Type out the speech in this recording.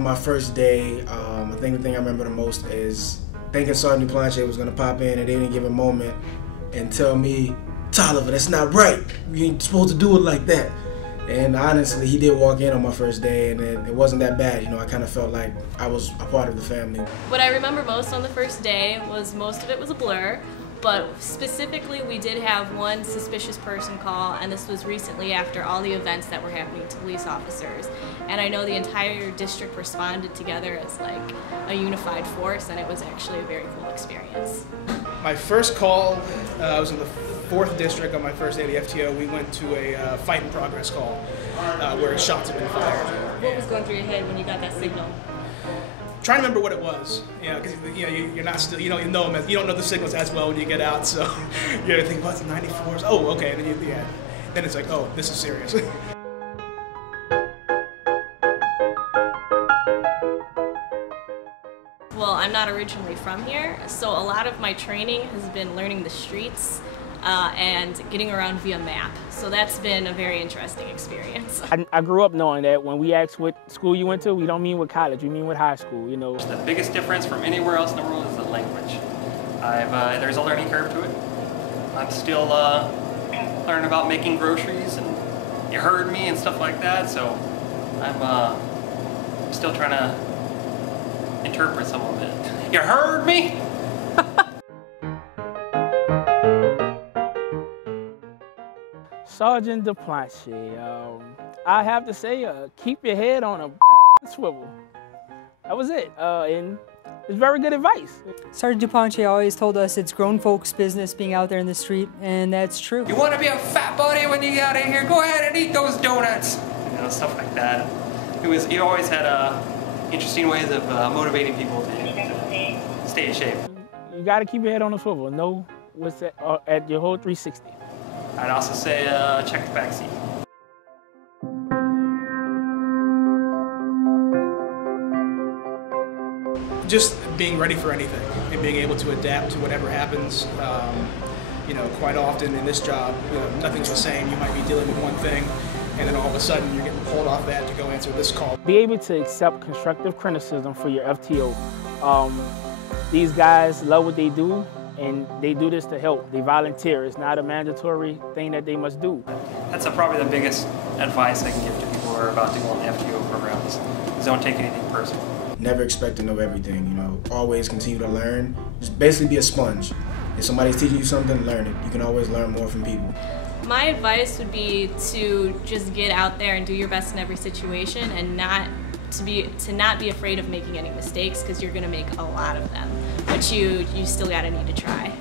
On my first day, I think the thing I remember the most is thinking Sergeant Duplanche was gonna pop in at any given moment and tell me, "Tolliver, that's not right. You ain't supposed to do it like that." And honestly, he did walk in on my first day, and it wasn't that bad. You know, I kind of felt like I was a part of the family. What I remember most on the first day was most of it was a blur, but specifically we did have one suspicious person call, and this was recently after all the events that were happening to police officers. And I know the entire district responded together as like a unified force, and it was actually a very cool experience. My first call, I was in the 4th district on my first day of the FTO. We went to a fight in progress call where shots had been fired. What was going through your head when you got that signal? Trying to remember what it was, because you're not still, you don't know the signals as well when you get out, so you think, what's 94s? Oh, okay, and then then it's like, oh, this is serious. Well, I'm not originally from here, so a lot of my training has been learning the streets and getting around via map. So that's been a very interesting experience. I grew up knowing that when we ask what school you went to, we don't mean what college, we mean what high school, you know. The biggest difference from anywhere else in the world is the language. There's a learning curve to it. I'm still learning about making groceries, and you heard me and stuff like that, so I'm still trying to interpret some of it. You heard me? Sergeant Duplanche, I have to say, keep your head on a swivel. That was it, and it's very good advice. Sergeant Duplanche always told us it's grown folks' business being out there in the street, and that's true. You want to be a fat buddy when you get out of here? Go ahead and eat those donuts. You know, stuff like that. He always had interesting ways of motivating people to stay in shape. You got to keep your head on a swivel. Know what's at your whole 360. I'd also say check the back seat. Just being ready for anything and being able to adapt to whatever happens. Quite often in this job, nothing's the same. You might be dealing with one thing, and then all of a sudden you're getting pulled off that to go answer this call. Be able to accept constructive criticism for your FTO. These guys love what they do, and they do this to help. They volunteer. It's not a mandatory thing that they must do. That's probably the biggest advice I can give to people who are about to go on the FTO programs, is don't take anything personal. Never expect to know everything, always continue to learn. Just basically be a sponge. If somebody's teaching you something, learn it. You can always learn more from people. My advice would be to just get out there and do your best in every situation, and not be afraid of making any mistakes, because you're going to make a lot of them, but you still got to need to try.